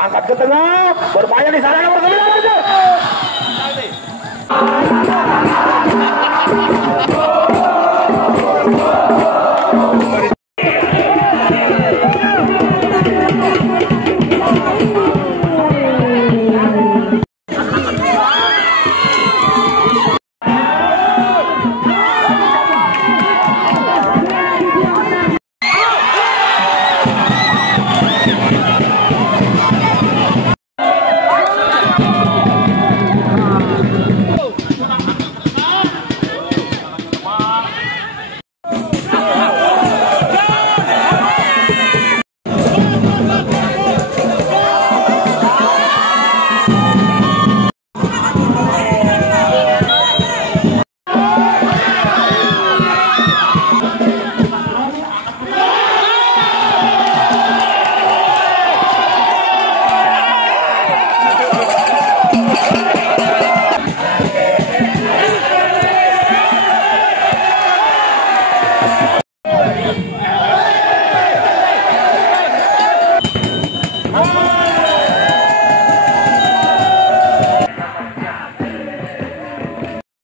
Angkat ke tengah, bermain di sana nomor 9.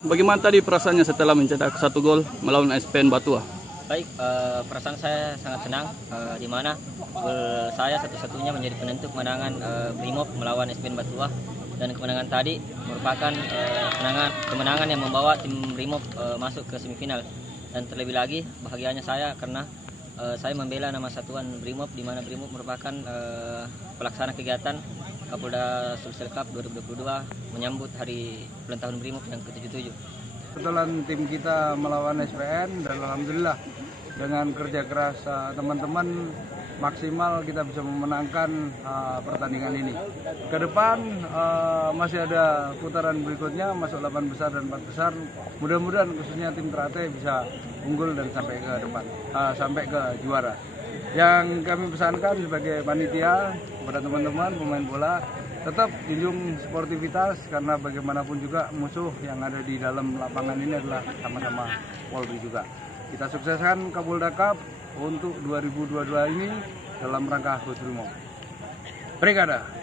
Bagaimana tadi perasaannya setelah mencetak 1 gol melawan SPN Batua? Baik, perasaan saya sangat senang, di mana gol saya satu-satunya menjadi penentu kemenangan Brimob melawan SPN Batua, dan kemenangan tadi merupakan kemenangan yang membawa tim Brimob masuk ke semifinal. Dan terlebih lagi bahagianya saya karena saya membela nama satuan Brimob, di mana Brimob merupakan pelaksana kegiatan Kapolda Sulsel Cup 2022 menyambut hari ulang tahun Brimob yang ke-77. Kebetulan tim kita melawan SPN dan alhamdulillah dengan kerja keras teman-teman maksimal kita bisa memenangkan pertandingan ini. Ke depan masih ada putaran berikutnya, masuk 8 besar dan 4 besar. Mudah-mudahan khususnya tim Trate bisa unggul dan sampai ke depan, sampai ke juara. Yang kami pesankan sebagai panitia kepada teman-teman pemain bola, tetap junjung sportivitas, karena bagaimanapun juga musuh yang ada di dalam lapangan ini adalah sama-sama Polri juga. Kita sukseskan Kapolda Cup untuk 2022 ini dalam rangka HUT Brimob. Brigada.